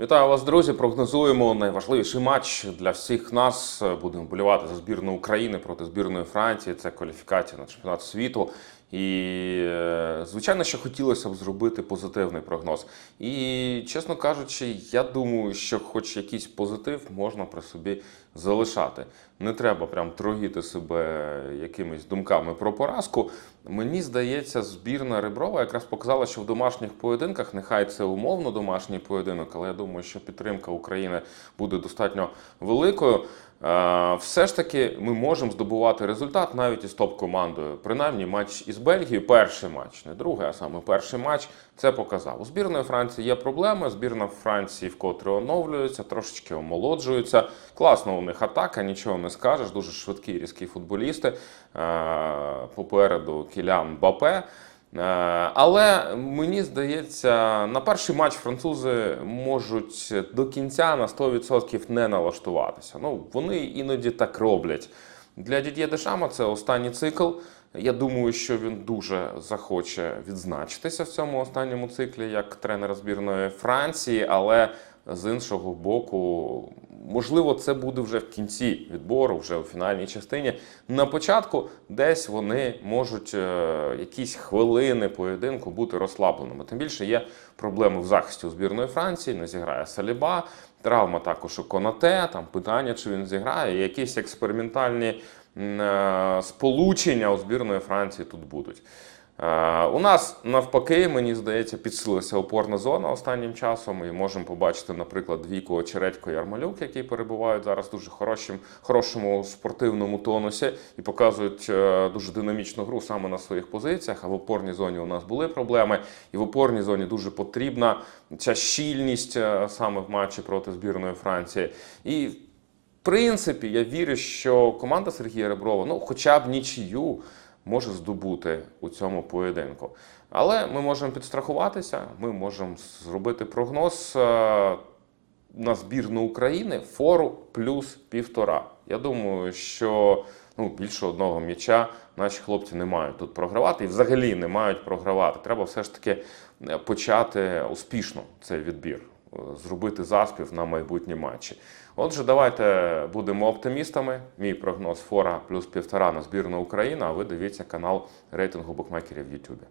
Вітаю вас, друзі. Прогнозуємо найважливіший матч для всіх нас. Будемо болювати за збірну України проти збірної Франції. Це кваліфікація на чемпіонат світу. І е, звичайно, що хотілося б зробити позитивний прогноз. І чесно кажучи, я думаю, що хоч якийсь позитив можна при собі залишати. Не треба прям трогіти себе якимись думками про поразку. Мені здається, збірна Реброва якраз показала, що в домашніх поєдинках, нехай це умовно домашній поєдинок, але я думаю, що підтримка України буде достатньо великою. Е, Все ж таки ми можемо здобувати результат навіть із топ-командою. Принаймні, матч із Бельгією, перший матч, не другий, а саме перший матч, це показав. У збірної Франції є проблеми. Збірна Франції вкотре оновлюється, трошечки омолоджується. Класно у них атака, нічого не скажеш. Дуже швидкі, різкі футболісти. Е, Попереду Кілян Бапе. Е, Але мені здається, на перший матч французи можуть до кінця на 100% не налаштуватися. Ну, вони іноді так роблять. Для Дід'є Дешама це останній цикл. Я думаю, що він дуже захоче відзначитися в цьому останньому циклі як тренер збірної Франції, але з іншого боку, можливо, це буде вже в кінці відбору, вже у фінальній частині. На початку десь вони можуть е, якісь хвилини поєдинку бути розслабленими. Тим більше є проблеми в захисті у збірної Франції, не зіграє Саліба. Травма також у Конате, там питання, чи він зіграє, якісь експериментальні е, сполучення у збірної Франції тут будуть. Е, У нас навпаки, мені здається, підсилилася опорна зона останнім часом. І можемо побачити, наприклад, двійку Очередько Ярмолюк, які перебувають зараз в дуже хорошим, хорошому спортивному тонусі і показують е, дуже динамічну гру саме на своїх позиціях. А в опорній зоні у нас були проблеми, і в опорній зоні дуже потрібна ця щільність е, саме в матчі проти збірної Франції. І в принципі, я вірю, що команда Сергія Реброва, ну, хоча б нічию, може здобути у цьому поєдинку. Але ми можемо підстрахуватися, ми можемо зробити прогноз е, на збірну України фору плюс півтора. Я думаю, що ну, більше одного м'яча наші хлопці не мають тут програвати і взагалі не мають програвати. Треба все ж таки е, почати успішно цей відбір, зробити заспів на майбутні матчі. Отже, давайте будемо оптимістами. Мій прогноз фора плюс півтора на збірну України. А ви дивіться канал рейтингу букмекерів в Ютубі.